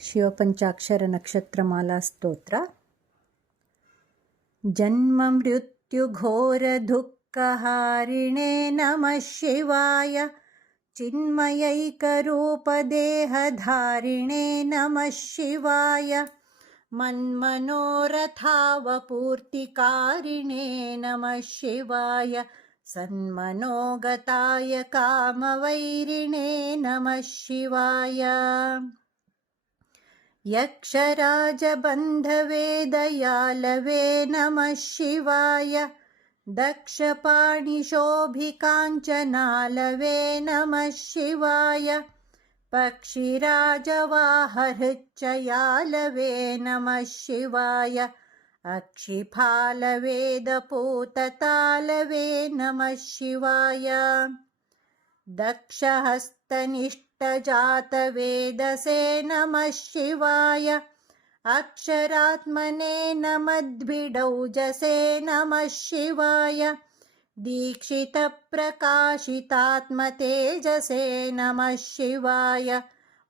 शिवपञ्चाक्षरनक्षत्रमालास्तोत्र जन्ममृत्युघोरदुःखहारिणे नमः शिवाय। चिन्मयैकरूपदेहधारिणे नमः शिवाय। मन्मनोरथावपूर्तिकारिणे नमः शिवाय। सन्मनोगताय कामवैरिणे नमः शिवाय यक्षराजबन्धवे दयालवे नमः शिवाय दक्षपाणिशोभिकाञ्चनालवे नमः शिवाय पक्षिराजवाहहृच्चयालवे नमः शिवाय अक्षिफालवेदपूततालवे नमः शिवाय दक्षहस्तनिष्ठजातवेदसे नमः शिवाय अक्षरात्मने नमद्भिडौजसे नमः शिवाय दीक्षितप्रकाशितात्मतेजसे नमः शिवाय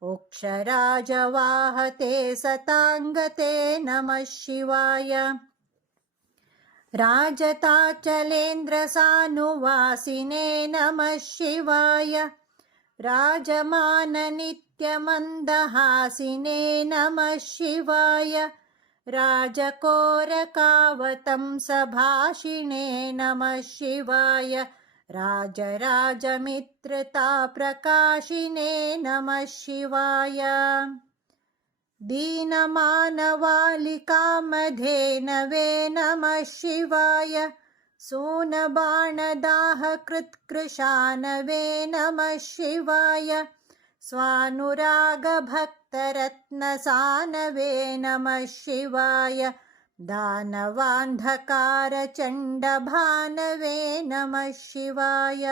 उक्षराजवाहते सताङ्गते नमः शिवाय राजताचलेन्द्रसानुवासिने नमः शिवाय राजमाननित्यमन्दहासिने नमः शिवाय। राजकोरकावतं सभाषिणे नमः शिवाय। राजराजमित्रताप्रकाशिने नमः शिवाय। दीनमानवालिकामधेनवे नमः शिवाय सूनबाणदाहकृत्कृशानवे नमः शिवाय स्वानुरागभक्तरत्नसानवे नमः शिवाय दानवान्धकारचण्डभानवे नमः शिवाय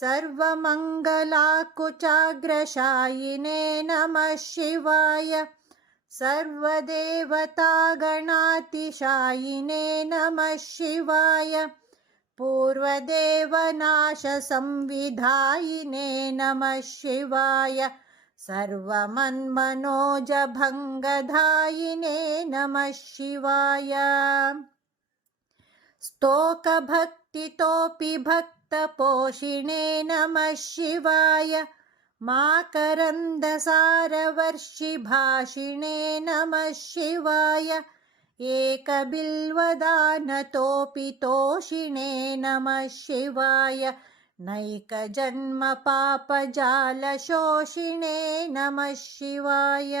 सर्वमङ्गलाकुचाग्रशायिने नमः शिवाय सर्वदेवतागणातिशायिने नमः शिवाय। पूर्वदेवनाशसंविधायिने नमः शिवाय। सर्वमन्मनोजभङ्गधायिने नमः शिवाय। स्तोकभक्तितोऽपि भक्तपोषिणे नमः शिवाय माकरन्दसारवर्षिभाषिणे नमः शिवाय। एकबिल्वदानतोऽपि तोषिणे नमः शिवाय। नैकजन्मपापजालशोषिणे नमः शिवाय